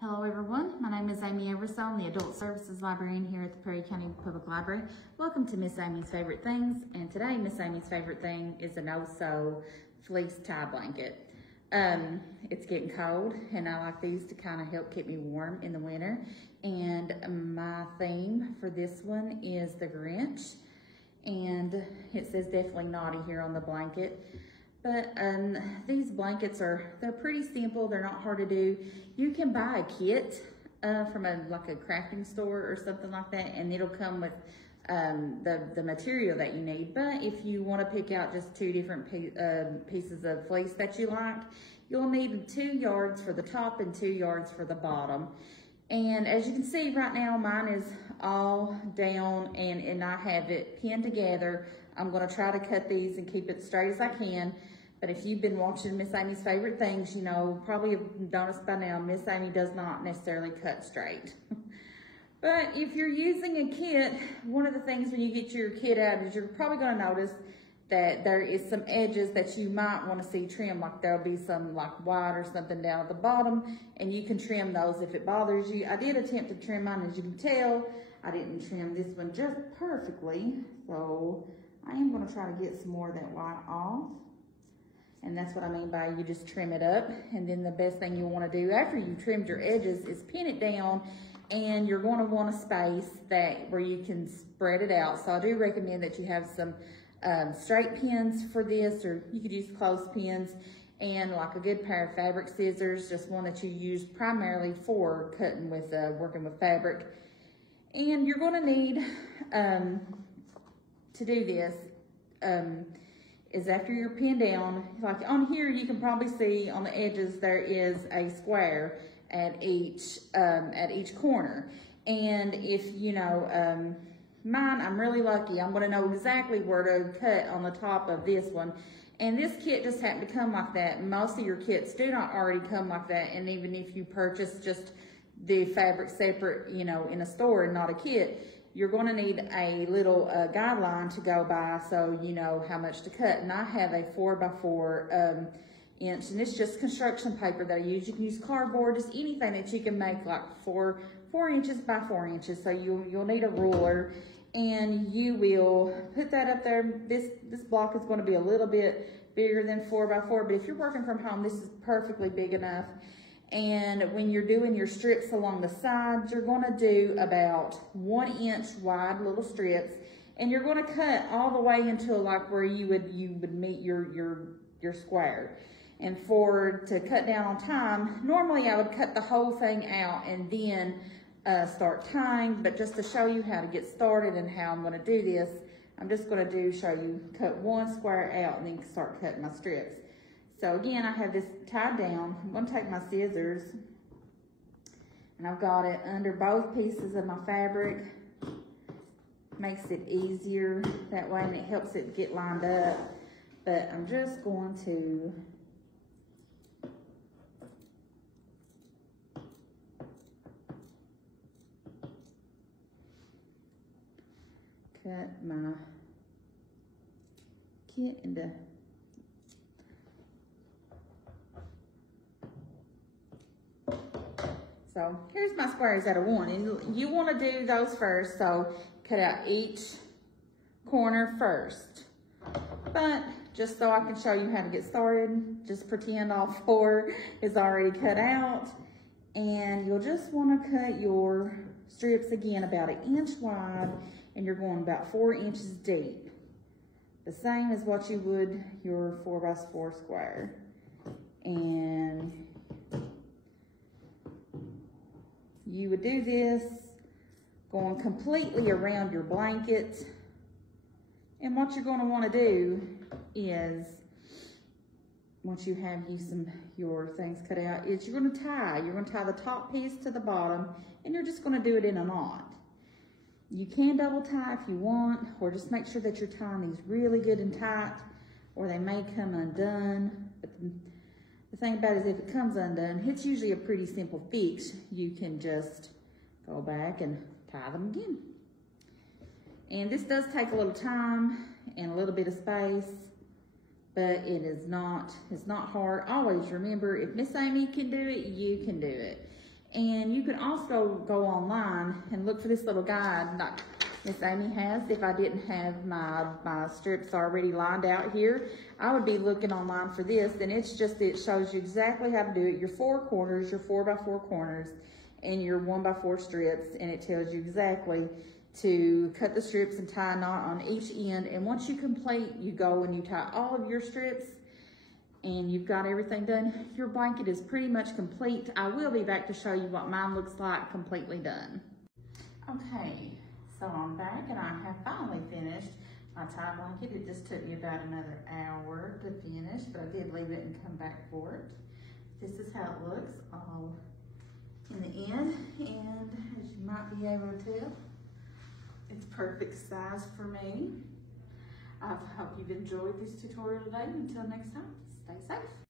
Hello everyone, my name is Amy Eversole. I'm the Adult Services Librarian here at the Perry County Public Library. Welcome to Miss Amy's Favorite Things, and today Miss Amy's favorite thing is a no-sew fleece tie blanket. It's getting cold and I like these to kind of help keep me warm in the winter, and my theme for this one is the Grinch, and it says definitely naughty here on the blanket. But these blankets they're pretty simple. They're not hard to do. You can buy a kit from like a crafting store or something like that, and it'll come with the material that you need. But if you want to pick out just two different pieces of fleece that you like, you'll need 2 yards for the top and 2 yards for the bottom. And as you can see right now, mine is all down and I have it pinned together. I'm gonna try to cut these and keep it straight as I can. But if you've been watching Miss Amy's Favorite Things, you know, probably have noticed by now, Miss Amy does not necessarily cut straight. But if you're using a kit, one of the things when you get your kit out is you're probably gonna notice that there is some edges that you might want to see trimmed, like there'll be some like white or something down at the bottom, and you can trim those if it bothers you. I did attempt to trim mine, as you can tell. I didn't trim this one just perfectly, so I am going to try to get some more of that white off. And that's what I mean by you just trim it up. And then the best thing you want to do after you've trimmed your edges is pin it down, and you're going to want a space where you can spread it out. So I do recommend that you have some straight pins for this, or you could use clothespins, and like a good pair of fabric scissors, just one that you use primarily for cutting with working with fabric. And you're going to need to do this is after you're pinned down, like on here you can probably see on the edges there is a square at each corner. And if you know mine, I'm really lucky. I'm going to know exactly where to cut on the top of this one. And this kit just happened to come like that. Most of your kits do not already come like that. And even if you purchase just the fabric separate, you know, in a store and not a kit, you're going to need a little guideline to go by so you know how much to cut. And I have a 4x4 inch, and it's just construction paper that I use. You can use cardboard, just anything that you can make like 4 inches by 4 inches. So you'll need a ruler, and you will put that up there. This block is going to be a little bit bigger than 4x4, but if you're working from home, this is perfectly big enough. And when you're doing your strips along the sides, you're going to do about 1 inch wide little strips, and you're going to cut all the way until like where you would meet your square. And to cut down on time, normally I would cut the whole thing out and then start tying, but just to show you how to get started and how I'm going to do this, I'm just going to show you cut 1 square out and then start cutting my strips. So again, I have this tied down. I'm going to take my scissors, and I've got it under both pieces of my fabric. Makes it easier that way, and it helps it get lined up. But I'm just going to cut my kit into So here's my squares out of 1, and you want to do those first, so cut out each corner first. But just so I can show you how to get started, just pretend all 4 is already cut out, and you'll just want to cut your strips again about 1 inch wide, and you're going about 4 inches deep, the same as what you would your 4x4 square. And you would do this going completely around your blanket. And what you're going to want to do is, once you have your things cut out, is you're going to tie. You're going to tie the top piece to the bottom, and you're just going to do it in a knot. You can double tie if you want, or just make sure that you're tying these really good and tight, or they may come undone. But the thing about it is, if it comes undone, it's usually a pretty simple fix. You can just go back and tie them again. And this does take a little time and a little bit of space, but it's not hard. Always remember, if Miss Amy can do it, you can do it. And you can also go online and look for this little guide like Miss Amy has. If I didn't have my strips already lined out here, I would be looking online for this. And it shows you exactly how to do it. Your 4 corners, your 4x4 corners, and your 1x4 strips. And it tells you exactly to cut the strips and tie a knot on each end. And once you complete, you go and you tie all of your strips and you've got everything done. Your blanket is pretty much complete. I will be back to show you what mine looks like completely done. Okay, so I'm back and I have finally finished my tie blanket. It just took me about another hour to finish, but I did leave it and come back for it. This is how it looks all in the end, and as you might be able to tell, it's perfect size for me. I hope you've enjoyed this tutorial today. Until next time, stay safe.